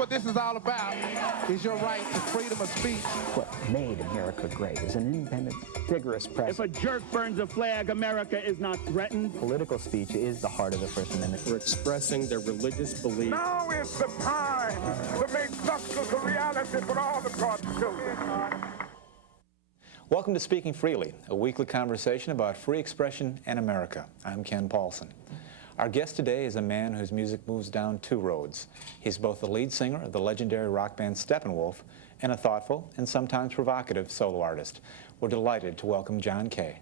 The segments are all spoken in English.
what this is all about, is your right to freedom of speech. What made America great is an independent, vigorous press. If a jerk burns a flag, America is not threatened. Political speech is the heart of the First Amendment. For expressing their religious beliefs. Now is the time to make justice a reality for all of God's children. Welcome to Speaking Freely, a weekly conversation about free expression and America. I'm Ken Paulson. Our guest today is a man whose music moves down two roads. He's both the lead singer of the legendary rock band Steppenwolf and a thoughtful and sometimes provocative solo artist. We're delighted to welcome John Kay.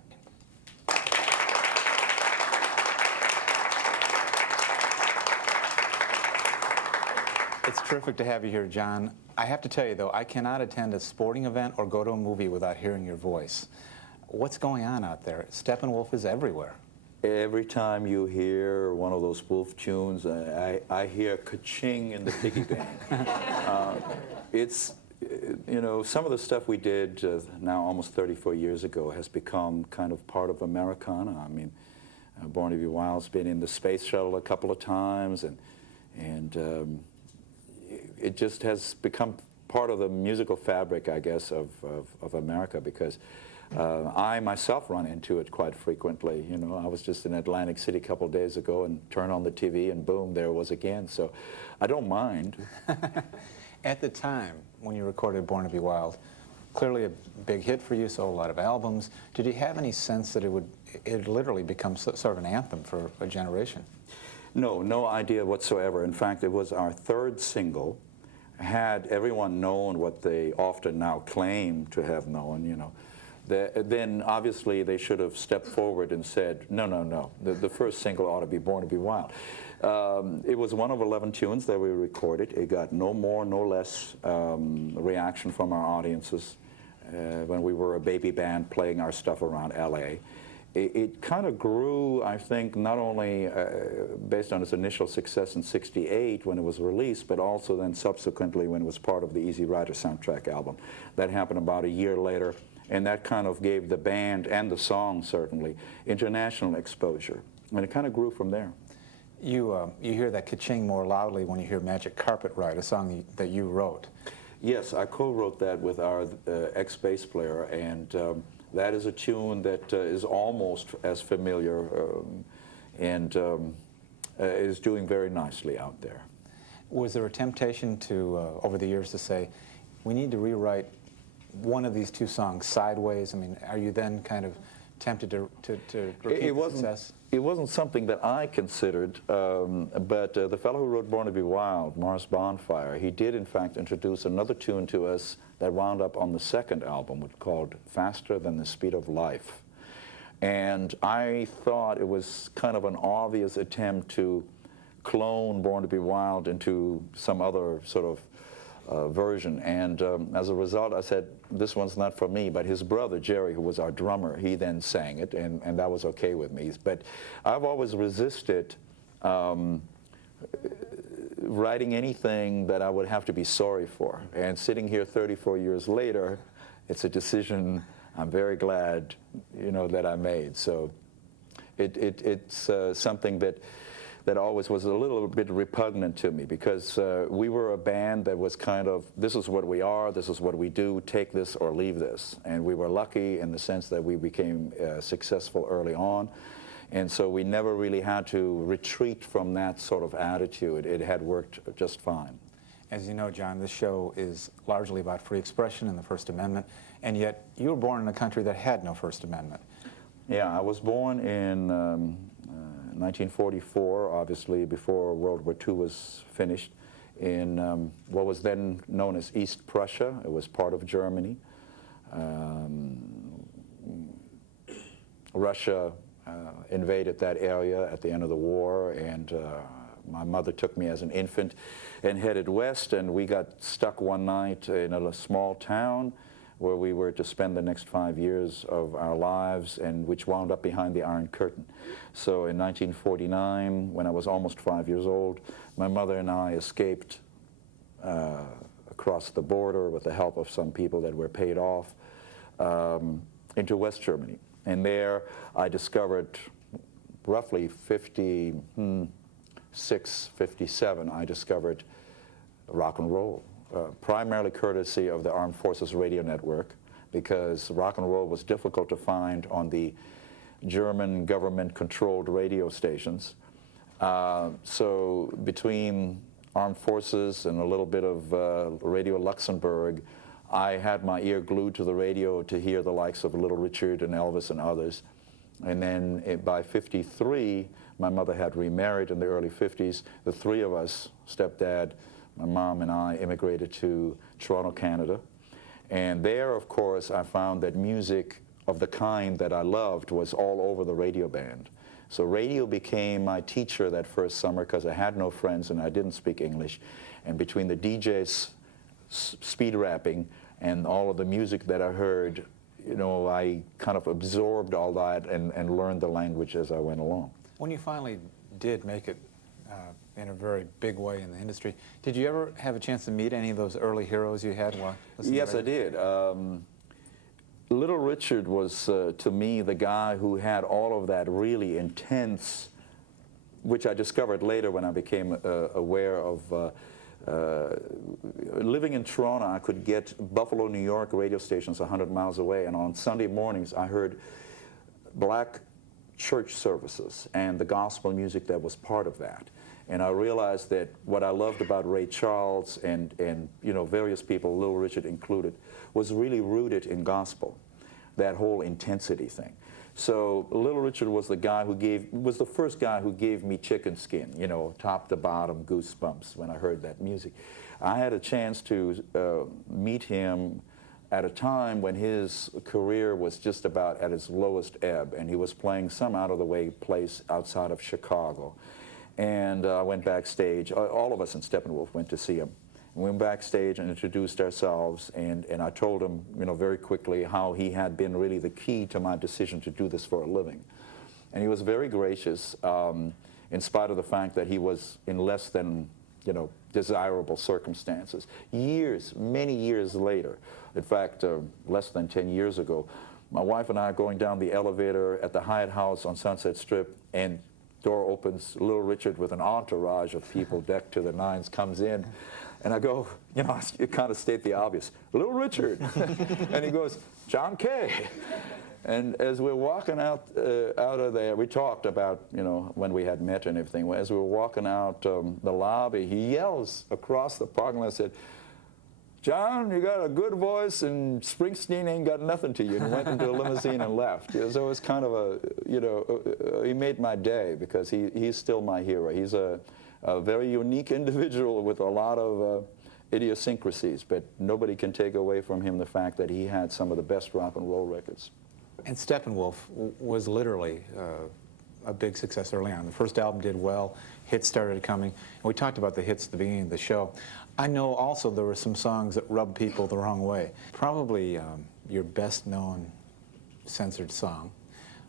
It's terrific to have you here, John. I have to tell you, though, I cannot attend a sporting event or go to a movie without hearing your voice. What's going on out there? Steppenwolf is everywhere. Every time you hear one of those wolf tunes, I hear ka-ching in the piggy bank. It's, you know, some of the stuff we did now almost 34 years ago has become kind of part of Americana. I mean, Born to Be Wild's been in the space shuttle a couple of times, and it just has become part of the musical fabric, I guess, of America, because I myself run into it quite frequently. You know, I was just in Atlantic City a couple of days ago and turned on the TV and boom, there it was again. So I don't mind. At the time when you recorded Born to Be Wild, clearly a big hit for you, sold a lot of albums. Did you have any sense that it literally become sort of an anthem for a generation? No, no idea whatsoever. In fact, it was our third single. Had everyone known what they often now claim to have known, you know, then obviously they should have stepped forward and said, no, no, no, the first single ought to be Born to Be Wild. It was one of 11 tunes that we recorded. It got no more, no less reaction from our audiences when we were a baby band playing our stuff around LA. It kind of grew, I think, not only based on its initial success in '68 when it was released, but also then subsequently when it was part of the Easy Rider soundtrack album. That happened about a year later, and that kind of gave the band and the song, certainly, international exposure. And it kind of grew from there. You hear that ka-ching more loudly when you hear Magic Carpet Ride, a song that you wrote. Yes, I co-wrote that with our ex-bass player, and that is a tune that is almost as familiar and is doing very nicely out there. Was there a temptation to, over the years, to say, we need to rewrite one of these two songs sideways? I mean, are you then kind of tempted to repeat the success? It wasn't something that I considered, but the fellow who wrote Born to Be Wild, Morris Bonfire, he did in fact introduce another tune to us that wound up on the second album, which called Faster Than the Speed of Life. And I thought it was kind of an obvious attempt to clone Born to Be Wild into some other sort of version. And as a result, I said, this one's not for me. But his brother, Jerry, who was our drummer, he then sang it, and that was okay with me. But I've always resisted writing anything that I would have to be sorry for. And sitting here 34 years later, it's a decision I'm very glad, you know, that I made. So it's something that always was a little bit repugnant to me, because we were a band that was kind of, this is what we are, this is what we do, take this or leave this. And we were lucky in the sense that we became successful early on. And so we never really had to retreat from that sort of attitude. It had worked just fine. As you know, John, this show is largely about free expression and the First Amendment, and yet you were born in a country that had no First Amendment. Yeah, I was born in 1944, obviously before World War II was finished, in what was then known as East Prussia. It was part of Germany. Russia invaded that area at the end of the war, and my mother took me as an infant and headed west, and we got stuck one night in a small town where we were to spend the next 5 years of our lives, and which wound up behind the Iron Curtain. So in 1949, when I was almost 5 years old, my mother and I escaped across the border with the help of some people that were paid off into West Germany. And there I discovered roughly 56, 57, I discovered rock and roll, primarily courtesy of the Armed Forces Radio Network, because rock and roll was difficult to find on the German government-controlled radio stations. So between Armed Forces and a little bit of Radio Luxembourg, I had my ear glued to the radio to hear the likes of Little Richard and Elvis and others. And then by 53, my mother had remarried in the early 50s. The three of us, stepdad, my mom and I, immigrated to Toronto, Canada. And there, of course, I found that music of the kind that I loved was all over the radio band. So radio became my teacher that first summer because I had no friends and I didn't speak English. And between the DJs speed rapping and all of the music that I heard, you know, I kind of absorbed all that and learned the language as I went along. When you finally did make it in a very big way in the industry, did you ever have a chance to meet any of those early heroes you had while listening Yes, to I radio? did. Little Richard was, to me, the guy who had all of that really intense, which I discovered later when I became aware of living in Toronto. I could get Buffalo, New York radio stations 100 miles away, and on Sunday mornings I heard black church services and the gospel music that was part of that. And I realized that what I loved about Ray Charles and you know, various people, Little Richard included, was really rooted in gospel, that whole intensity thing. So Little Richard was the guy who was the first guy who gave me chicken skin, you know, top to bottom goosebumps when I heard that music. I had a chance to meet him at a time when his career was just about at its lowest ebb, and he was playing some out-of-the-way place outside of Chicago. And I went backstage. All of us in Steppenwolf went to see him. We went backstage and introduced ourselves, and I told him, you know, very quickly how he had been really the key to my decision to do this for a living. And he was very gracious, in spite of the fact that he was in less than, you know, desirable circumstances. Many years later, in fact, less than 10 years ago, my wife and I are going down the elevator at the Hyatt House on Sunset Strip, and door opens, Little Richard with an entourage of people decked to the nines comes in, and I go, you know, I kind of state the obvious, Little Richard. And he goes, John Kay. And as we're walking out of there, we talked about, you know, when we had met and everything. As we were walking out the lobby, he yells across the parking lot and said, John, you got a good voice, and Springsteen ain't got nothing to you, and went into a limousine and left. You know, so it was kind of a, you know, he made my day because he's still my hero. He's a very unique individual with a lot of idiosyncrasies, but nobody can take away from him the fact that he had some of the best rock and roll records. And Steppenwolf was literally a big success early on. The first album did well, hits started coming, and we talked about the hits at the beginning of the show. I know also there were some songs that rubbed people the wrong way. Probably your best known censored song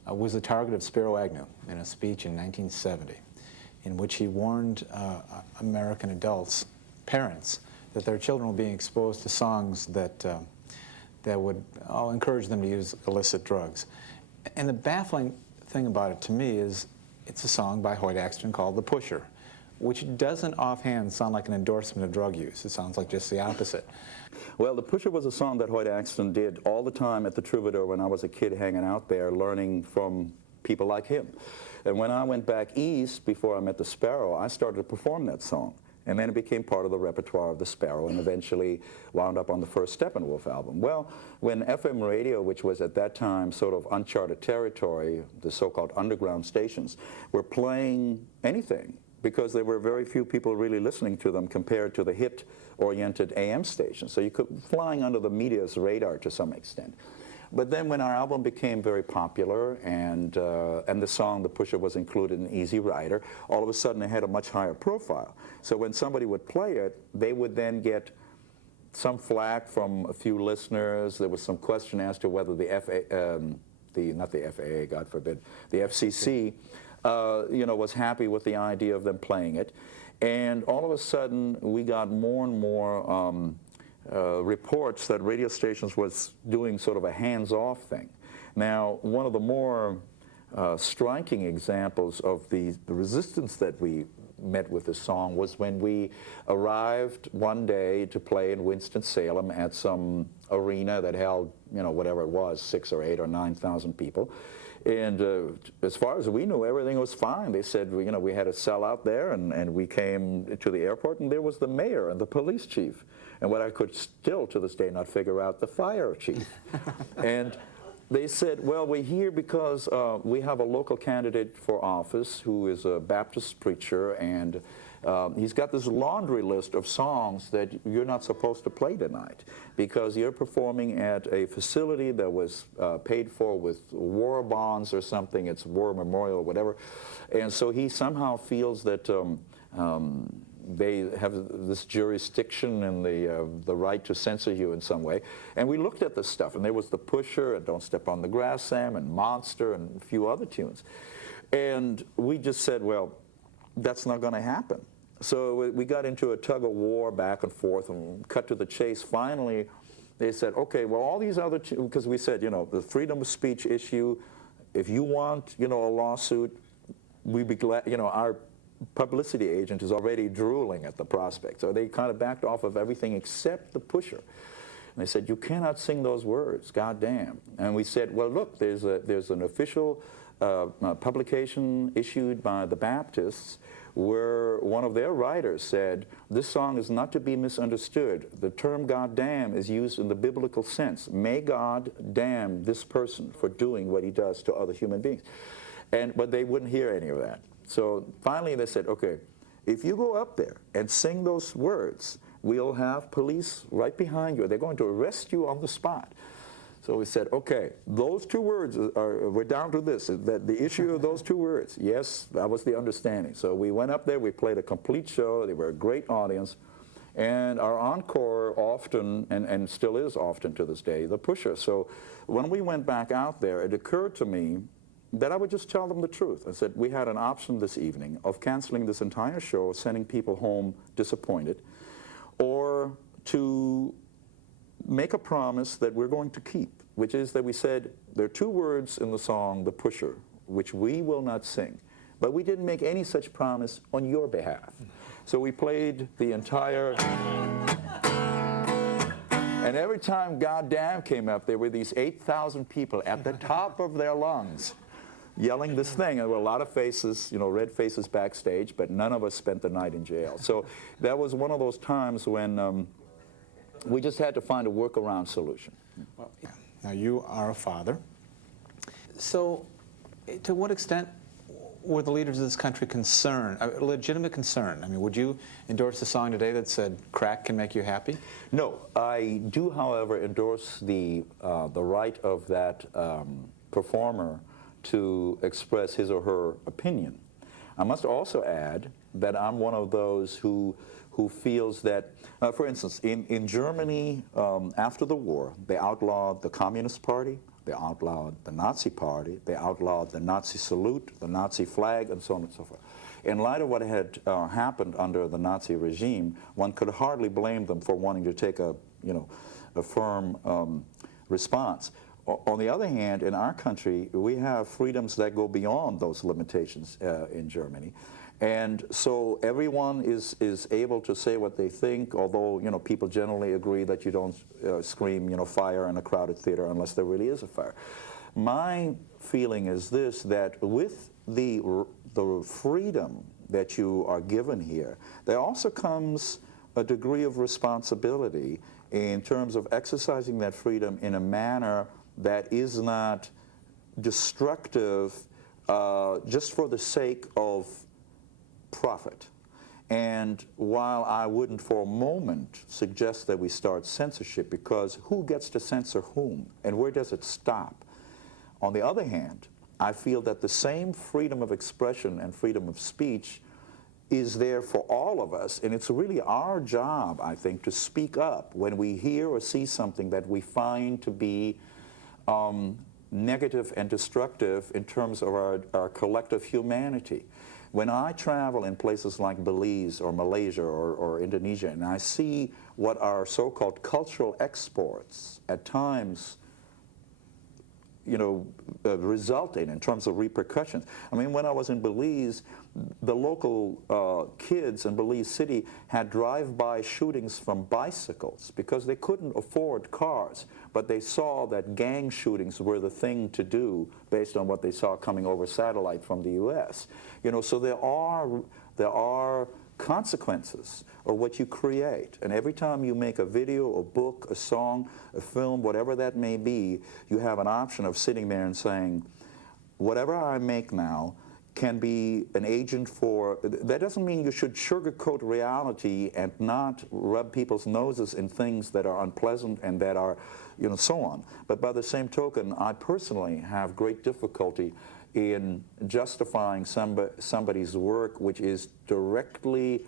was the target of Spiro Agnew in a speech in 1970, in which he warned American adults, parents, that their children were being exposed to songs that would encourage them to use illicit drugs. And the baffling thing about it to me is it's a song by Hoyt Axton called The Pusher, which doesn't offhand sound like an endorsement of drug use. It sounds like just the opposite. Well, The Pusher was a song that Hoyt Axton did all the time at the Troubadour when I was a kid hanging out there, learning from people like him. And when I went back east, before I met the Sparrow, I started to perform that song. And then it became part of the repertoire of the Sparrow and eventually wound up on the first Steppenwolf album. Well, when FM radio, which was at that time sort of uncharted territory, the so-called underground stations, were playing anything, because there were very few people really listening to them compared to the hit-oriented AM stations. So you could flying under the media's radar to some extent. But then when our album became very popular and the song The Pusher was included in Easy Rider, all of a sudden it had a much higher profile. So when somebody would play it, they would then get some flack from a few listeners. There was some question as to whether the not the FAA, God forbid, the FCC, you know, was happy with the idea of them playing it. And all of a sudden, we got more and more reports that radio stations was doing sort of a hands-off thing. Now, one of the more striking examples of the resistance that we met with this song was when we arrived one day to play in Winston-Salem at some arena that held, you know, whatever it was, 6,000 or 8,000 or 9,000 people. And as far as we knew, everything was fine. They said, you know, we had a cell out there, and we came to the airport, and there was the mayor and the police chief. And what I could still, to this day, not figure out, the fire chief. And they said, well, we're here because we have a local candidate for office who is a Baptist preacher, and he's got this laundry list of songs that you're not supposed to play tonight because you're performing at a facility that was paid for with war bonds or something. It's war memorial or whatever. And so he somehow feels that they have this jurisdiction and the right to censor you in some way. And we looked at this stuff, and there was The Pusher and Don't Step on the Grass, Sam, and Monster, and a few other tunes. And we just said, well, that's not going to happen. So we got into a tug of war back and forth and cut to the chase. Finally, they said, okay, well, all these other, because we said, you know, the freedom of speech issue, if you want, you know, a lawsuit, we'd be glad, you know, our publicity agent is already drooling at the prospect. So they kind of backed off of everything except The Pusher. And they said, you cannot sing those words, goddamn. And we said, well, look, there's an official publication issued by the Baptists where one of their writers said, this song is not to be misunderstood. The term goddamn is used in the biblical sense. May God damn this person for doing what he does to other human beings. But they wouldn't hear any of that. So finally they said, okay, if you go up there and sing those words, we'll have police right behind you. They're going to arrest you on the spot. So we said, okay, those two words, we're down to this, that the issue of those two words. Yes, that was the understanding. So we went up there, we played a complete show, they were a great audience, and our encore often, and still is often to this day, The Pusher. So when we went back out there, it occurred to me that I would just tell them the truth. I said, we had an option this evening of canceling this entire show, sending people home disappointed, or to make a promise that we're going to keep, which is that we said there are two words in the song, The Pusher, which we will not sing. But we didn't make any such promise on your behalf. So we played the entire... And every time goddamn came up, there were these 8,000 people at the top of their lungs yelling this thing. And there were a lot of faces, you know, red faces backstage, but none of us spent the night in jail. So that was one of those times when we just had to find a workaround solution. Well, yeah. Now, you are a father. So to what extent were the leaders of this country concerned, a legitimate concern? I mean, would you endorse a song today that said crack can make you happy? No. I do, however, endorse the right of that performer to express his or her opinion. I must also add that I'm one of those who feels that, for instance, in Germany, after the war, they outlawed the Communist Party, they outlawed the Nazi Party, they outlawed the Nazi salute, the Nazi flag, and so on and so forth. In light of what had happened under the Nazi regime, one could hardly blame them for wanting to take a firm response. On the other hand, in our country, we have freedoms that go beyond those limitations in Germany. And so everyone is able to say what they think, although, you know, people generally agree that you don't scream, you know, fire in a crowded theater unless there really is a fire. My feeling is this, that with the freedom that you are given here, there also comes a degree of responsibility in terms of exercising that freedom in a manner that is not destructive just for the sake of profit. And while I wouldn't for a moment suggest that we start censorship, because who gets to censor whom, and where does it stop? On the other hand, I feel that the same freedom of expression and freedom of speech is there for all of us, and it's really our job, I think, to speak up when we hear or see something that we find to be negative and destructive in terms of our collective humanity. When I travel in places like Belize or Malaysia or Indonesia, and I see what our so-called cultural exports at times, you know, result in terms of repercussions. I mean, when I was in Belize, the local kids in Belize City had drive-by shootings from bicycles because they couldn't afford cars, but they saw that gang shootings were the thing to do based on what they saw coming over satellite from the U.S. You know, so there are consequences of what you create, and every time you make a video, a book, a song, a film, whatever that may be, you have an option of sitting there and saying, whatever I make now can be an agent for, that doesn't mean you should sugarcoat reality and not rub people's noses in things that are unpleasant and that are, you know, so on. But by the same token, I personally have great difficulty in justifying somebody's work which is directly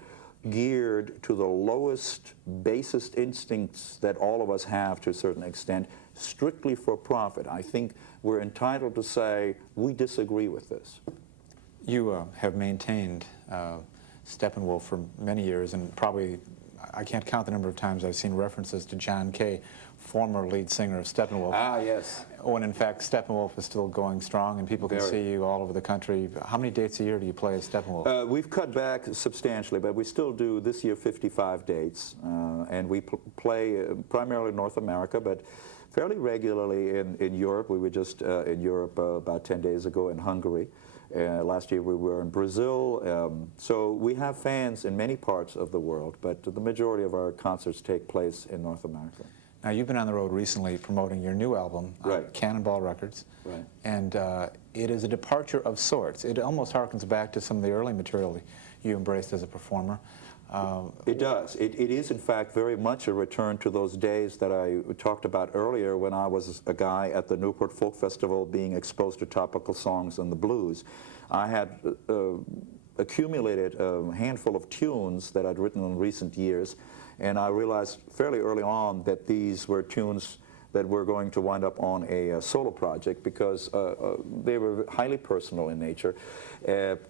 geared to the lowest, basest instincts that all of us have to a certain extent, strictly for profit. I think we're entitled to say, we disagree with this. You have maintained Steppenwolf for many years, and probably, I can't count the number of times I've seen references to John Kay, former lead singer of Steppenwolf. Ah, yes. When in fact Steppenwolf is still going strong and people can see you all over the country. How many dates a year do you play as Steppenwolf? We've cut back substantially, but we still do this year 55 dates, and we play primarily North America, but fairly regularly in Europe. We were just in Europe about 10 days ago in Hungary. Last year we were in Brazil. So we have fans in many parts of the world, but the majority of our concerts take place in North America. Now, you've been on the road recently promoting your new album, Right. Cannonball Records, Right. and it is a departure of sorts. It almost harkens back to some of the early material you embraced as a performer. It does. It is, in fact, very much a return to those days that I talked about earlier when I was a guy at the Newport Folk Festival being exposed to topical songs and the blues. I had accumulated a handful of tunes that I'd written in recent years, and I realized fairly early on that these were tunes that were going to wind up on a solo project because they were highly personal in nature,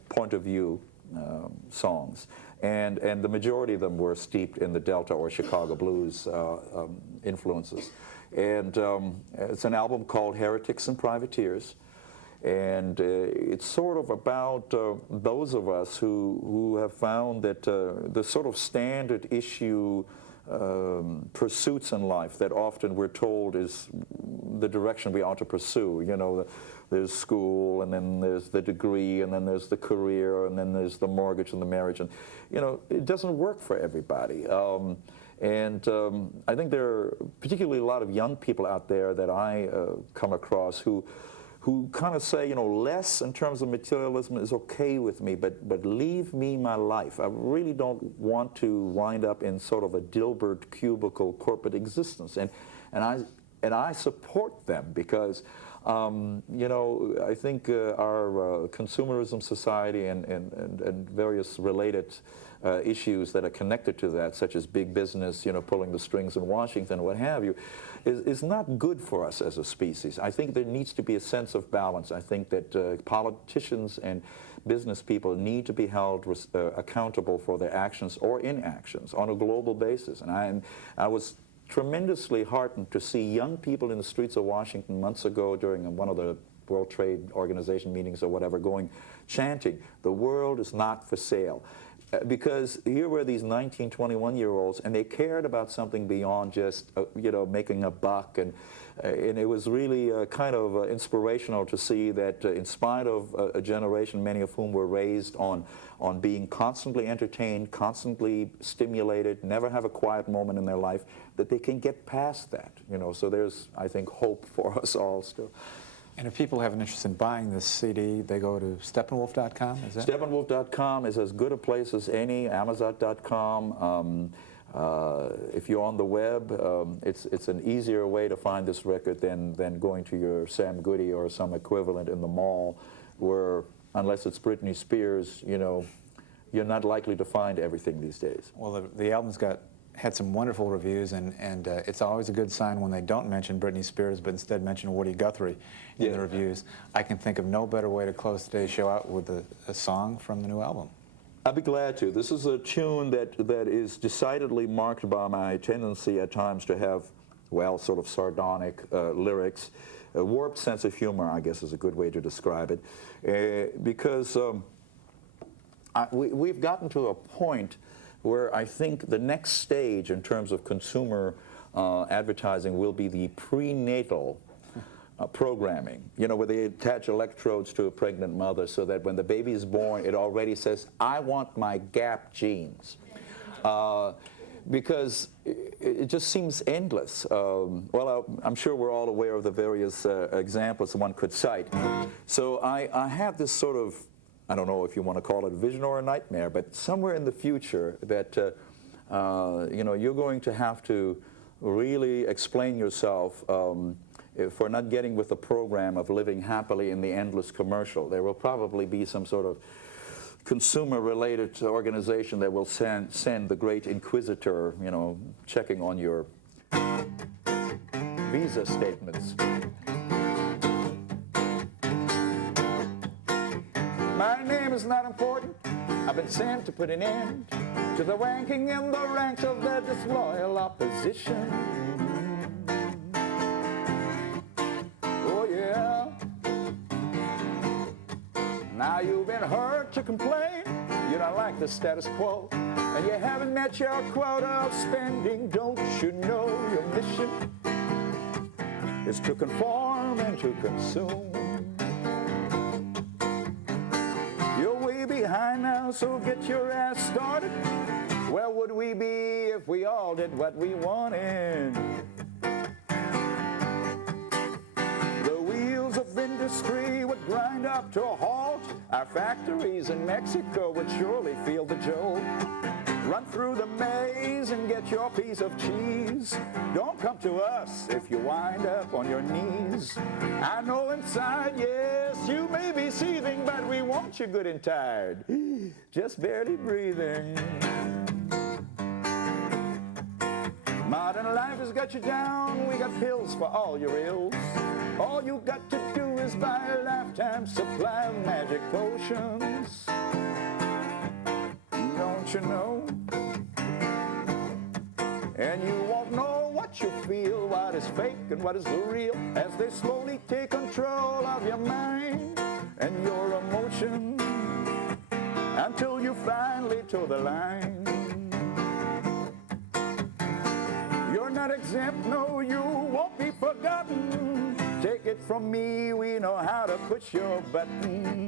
point of view songs. And the majority of them were steeped in the Delta or Chicago blues influences. And it's an album called Heretics and Privateers. And it's sort of about those of us who have found that the sort of standard issue pursuits in life that often we're told is the direction we ought to pursue. You know, there's school, and then there's the degree, and then there's the career, and then there's the mortgage and the marriage. And, you know, it doesn't work for everybody. I think there are particularly a lot of young people out there that I come across who kind of say, you know, less in terms of materialism is okay with me, but leave me my life. I really don't want to wind up in sort of a Dilbert cubicle corporate existence. And I support them because, you know, I think our consumerism society and various related issues that are connected to that, such as big business, you know, pulling the strings in Washington, what have you, is not good for us as a species. I think there needs to be a sense of balance. I think that politicians and business people need to be held accountable for their actions or inactions on a global basis. And I was tremendously heartened to see young people in the streets of Washington months ago during one of the World Trade Organization meetings or whatever, chanting, "The world is not for sale." Because here were these 19, 21-year-olds, and they cared about something beyond just, you know, making a buck. And it was really kind of inspirational to see that in spite of a generation, many of whom were raised on being constantly entertained, constantly stimulated, never have a quiet moment in their life, that they can get past that. You know, so there's, I think, hope for us all still. And if people have an interest in buying this CD, they go to steppenwolf.com, is that? Steppenwolf.com is as good a place as any, Amazon.com. If you're on the web, it's an easier way to find this record than going to your Sam Goody or some equivalent in the mall, where, unless it's Britney Spears, you know, you're not likely to find everything these days. Well, the album's had some wonderful reviews, and it's always a good sign when they don't mention Britney Spears, but instead mention Woody Guthrie in the reviews. I can think of no better way to close today's show out with a song from the new album. I'd be glad to. This is a tune that is decidedly marked by my tendency at times to have, well, sort of sardonic lyrics. A warped sense of humor, I guess, is a good way to describe it. Because we've gotten to a point where I think the next stage in terms of consumer advertising will be the prenatal programming, you know, where they attach electrodes to a pregnant mother so that when the baby is born, it already says, I want my Gap jeans. Because it just seems endless. Well, I'm sure we're all aware of the various examples one could cite. So I have this sort of, I don't know if you want to call it a vision or a nightmare, but somewhere in the future that, you know, you're going to have to really explain yourself for not getting with the program of living happily in the endless commercial. There will probably be some sort of consumer-related organization that will send the great inquisitor, you know, checking on your visa statements. My name is not important. I've been sent to put an end to the ranking in the ranks of the disloyal opposition. Oh yeah. Now you've been heard to complain, you don't like the status quo, and you haven't met your quota of spending. Don't you know your mission is to conform and to consume? You're way behind now, so get your ass started. Where would we be if we all did what we wanted? Of industry would grind up to a halt. Our factories in Mexico would surely feel the jolt. Run through the maze and get your piece of cheese. Don't come to us if you wind up on your knees. I know inside, yes, you may be seething, but we want you good and tired, just barely breathing. Modern life has got you down. We got pills for all your ills. All you got to do is buy a lifetime supply of magic potions. Don't you know? And you won't know what you feel, what is fake and what is real, as they slowly take control of your mind and your emotion until you finally toe the line. You're not exempt, no, you won't be forgotten. Take it from me, we know how to push your button.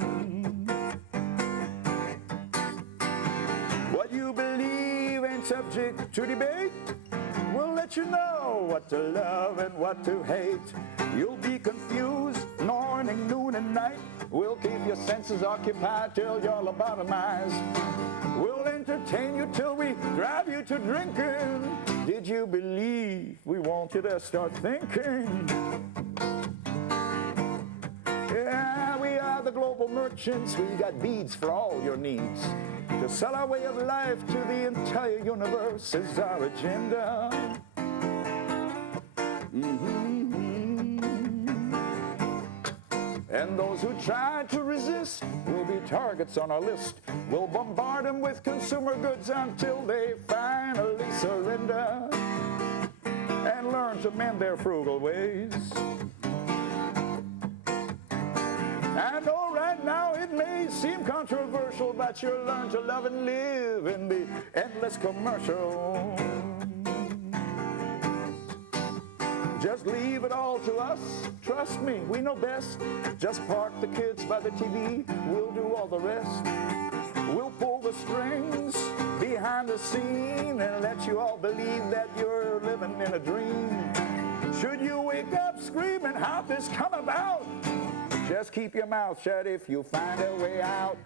What you believe ain't subject to debate. We'll let you know what to love and what to hate. You'll be confused morning, noon, and night. We'll keep your senses occupied till you're lobotomized. We'll entertain you till we drive you to drinking. Did you believe we want you to start thinking? Yeah, we are the global merchants. We got beads for all your needs. To sell our way of life to the entire universe is our agenda. And those who try to resist will be targets on our list. We'll bombard them with consumer goods until they finally surrender and learn to mend their frugal ways. I know right now it may seem controversial, but you'll learn to love and live in the endless commercial. Just leave it all to us. Trust me, we know best. Just park the kids by the TV. We'll do all the rest. We'll pull the strings behind the scene and let you all believe that you're living in a dream. Should you wake up screaming, how'd this come about? Just keep your mouth shut if you find a way out.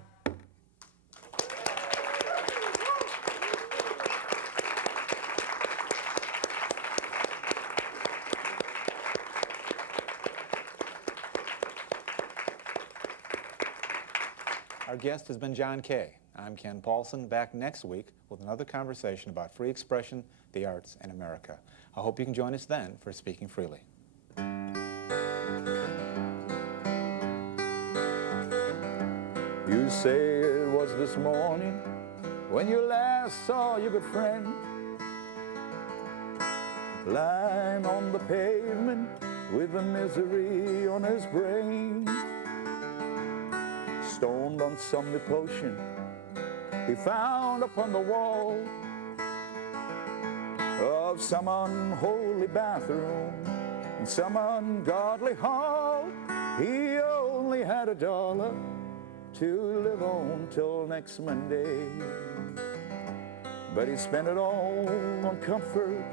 Our guest has been John Kay. I'm Ken Paulson, back next week with another conversation about free expression, the arts, and America. I hope you can join us then for Speaking Freely. You say it was this morning when you last saw your good friend lying on the pavement with the misery on his brain, stoned on some new potion he found upon the wall of some unholy bathroom in some ungodly hall. He only had $1 to live on till next Monday, but he spent it all on comfort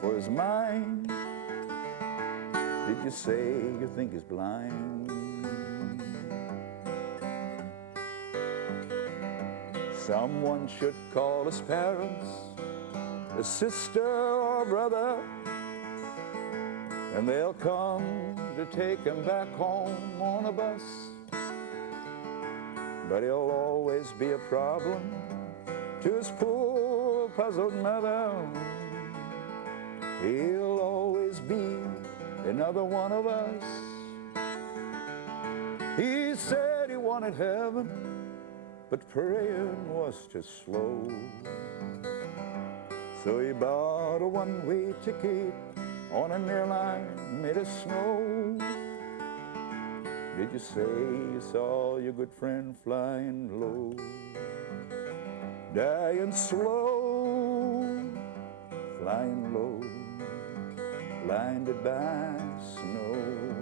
for his mind. Did you say you think he's blind? Someone should call his parents, his sister or brother, and they'll come to take him back home on a bus. But he'll always be a problem to his poor, puzzled mother. He'll always be another one of us. He said he wanted heaven, but praying was too slow. So he bought a one-way ticket on an airline made of snow. Did you say you saw your good friend flying low, dying slow, flying low, blinded by snow?